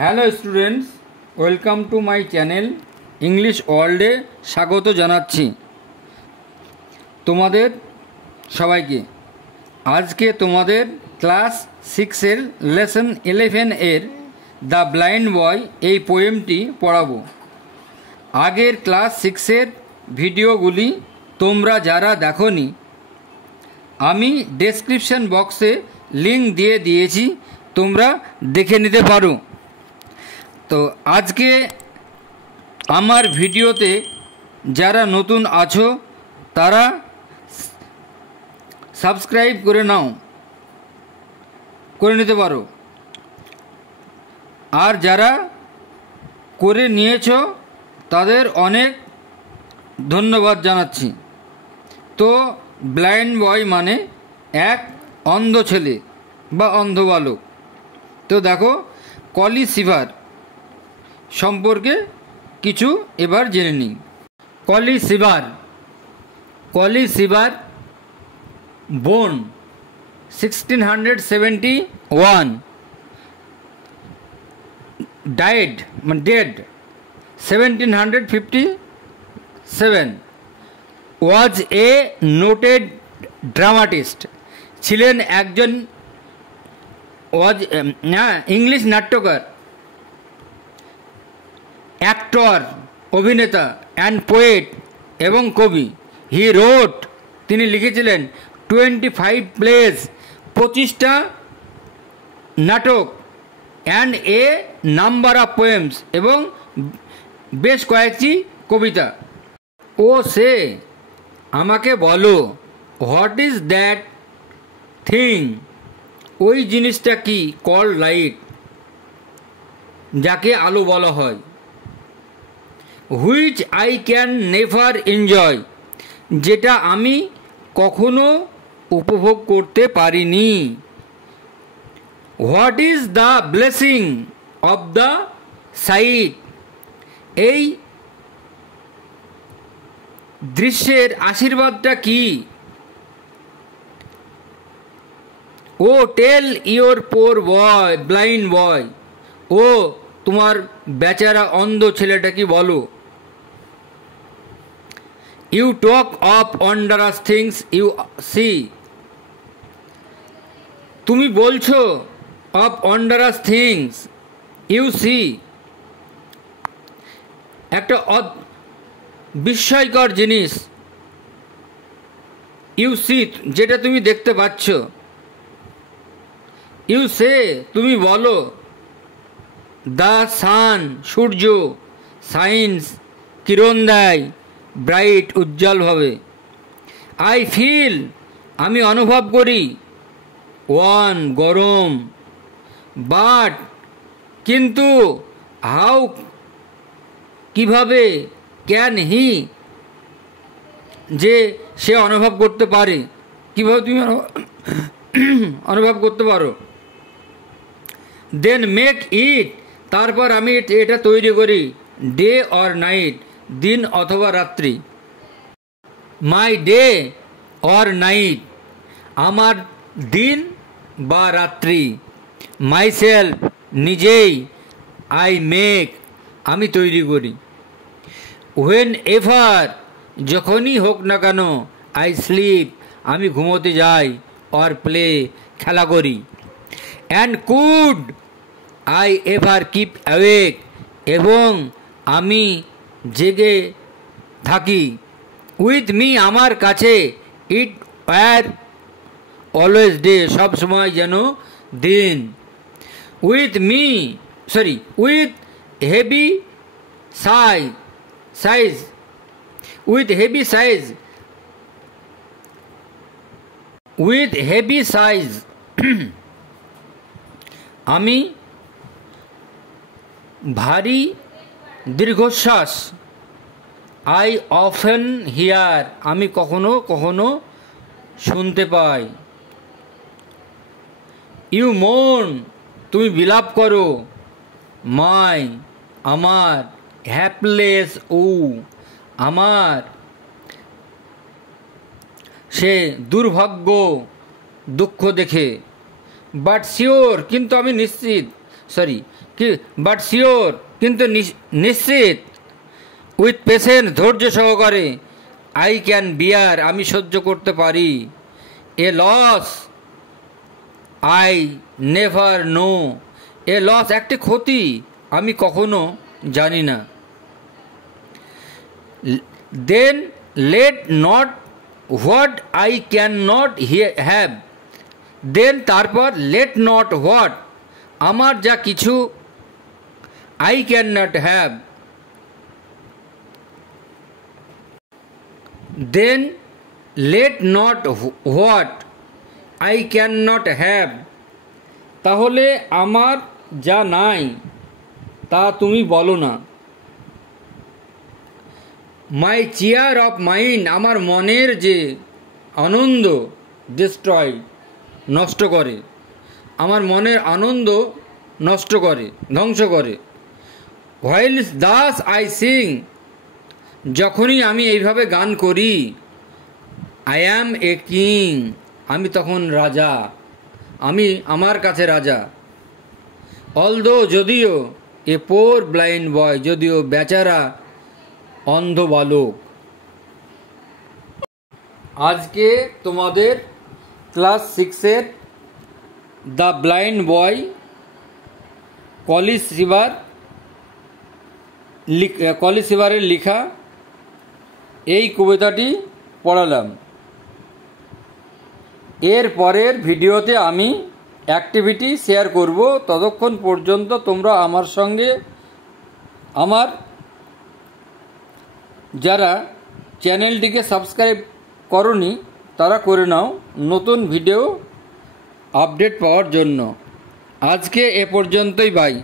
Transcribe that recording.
Hello students, welcome to my channel English ওয়ার্ল্ডে স্বাগত জানাচ্ছি তোমাদের সবাইকে। আজকে তোমাদের ক্লাস 6-এর লেসন 11-এর দ্য ব্লাইন্ড বয় এই পোয়েমটি পড়াবো। আগের ক্লাস 6-এর ভিডিওগুলি তোমরা যারা দেখোনি, আমি ডেসক্রিপশন বক্সে লিঙ্ক দিয়ে দিয়েছি, তোমরা দেখে নিতে পারো। তো আজকে আমার ভিডিওতে যারা নতুন আছো তারা সাবস্ক্রাইব করে নিতে পারো, আর যারা করে নিয়েছো তাদের অনেক ধন্যবাদ জানাচ্ছি। তো ব্লাইন্ড বয় মানে এক অন্ধ ছেলে বা অন্ধ বালক। তো দেখো, কলি সিভার সম্পর্কে কিছু এবার জেনে নিই। কলি সিভার বোর্ন 1671, ডেড 1757, ওয়াজ এ নোটেড ড্রামাটিস্ট, ছিলেন একজন ইংলিশ নাট্যকার, অ্যাক্টর অভিনেতা, অ্যান্ড পোয়েট এবং কবি। হি রোট, তিনি লিখেছিলেন 25 প্লেস, 25টা নাটক, and a number of poems, এবং বেশ কয়েকটি কবিতা। ও সে, আমাকে বলো, হোয়াট ইজ দ্যাট থিং, ওই জিনিসটা কি, কল লাইট, যাকে আলো বলা হয়, which I can never enjoy, যেটা আমি কখনো উপভোগ করতে পারিনি। What is the blessing of the sight, এই দৃশ্যের আশীর্বাদটা কি। ও টেল ইয়োর পোর বয়, ব্লাইন্ড বয়, ও তোমার বেচারা অন্ধ ছেলেটা কি বলো। You talk of wondrous things you see, তুমি বলছো of wondrous things you see, একটা বিস্ময়কর জিনিস, ইউ সি, যেটা তুমি দেখতে পাচ্ছ। ইউ সে, তুমি বলো, দ্য সান, সূর্য, সাইন্স, কিরণ দেয়, ব্রাইট, উজ্জ্বলভাবে। আই ফিল, আমি অনুভব করি, ওয়ান, গরম, বাট, কিন্তু, হাউ, কিভাবে, ক্যান হি, যে সে অনুভব করতে পারে, কিভাবে তুমি অনুভব করতে পারো। দেন মেক ইট, তারপর আমি এটা তৈরি করি, ডে অর নাইট, দিন অথবা রাত্রি। মাই ডে অর নাইট, আমার দিন বা রাত্রি। মাই সেলফ, নিজেই। আই মেক, আমি তৈরি করি। হোয়েন এভার, যখনই হোক না কেন। আই স্লিপ, আমি ঘুমোতে যাই। অর প্লে, খেলা করি। And could I ever keep awake, এবং আমি জেগে থাকি। উইথ মি, আমার কাছে। ইট ওয়ার অলওয়েজ ডে, সব সময় যেন দিন। With heavy size, with heavy size, আমি ভারী দীর্ঘশ্বাস। আই অফেন হিয়ার, আমি কখনো কখনো শুনতে পাই। ইউ মোর্ন, তুমি বিলাপ করো। মাই, আমার। হ্যাপলেস ও, আমার। সে দুর্ভাগ্য, দুঃখ দেখে। বাট শিওর, কিন্তু আমি নিশ্চিত, কি বাট শিওর কিন্তু নিশ্চিত, উইথ পেশেন্স ধৈর্য সহকারে, আই ক্যান বিয়ার আমি সহ্য করতে পারি, a loss I never know, a loss একটি ক্ষতি আমি কখনো জানি না। Then let not what I can not have, then তারপর লেট নট হোয়াট আমার যা কিছু I can not have, then let not what I can not have তাহলে আমার যা নাই তা তুমি বলো না। মাই চেয়ার অফ মাইন্ড আমার মনের যে আনন্দ ডিস্ট্রয় নষ্ট করে, আমার মনের আনন্দ নষ্ট করে, ধ্বংস করে। হোয়াইল দাস আই সিং যখনই আমি এইভাবে গান করি, আই অ্যাম এ কিং আমি তখন রাজা, আমি আমার কাছে রাজা। অলদো যদিও এ পোর ব্লাইন্ড বয় যদিও বেচারা অন্ধ বালক। আজকে তোমাদের ক্লাস 6-এর দ্য ব্লাইন্ড বয় কলি সিভারের লেখা এই কবিতাটি পড়ালাম। এর পরের ভিডিওতে আমি অ্যাক্টিভিটি শেয়ার করব। ততক্ষণ পর্যন্ত তোমরা আমার সঙ্গে আমার যারা চ্যানেলটিকে সাবস্ক্রাইব করনি তারা করে নাও নতুন ভিডিও আপডেট পাওয়ার জন্য। আজকে এ পর্যন্তই, বাই।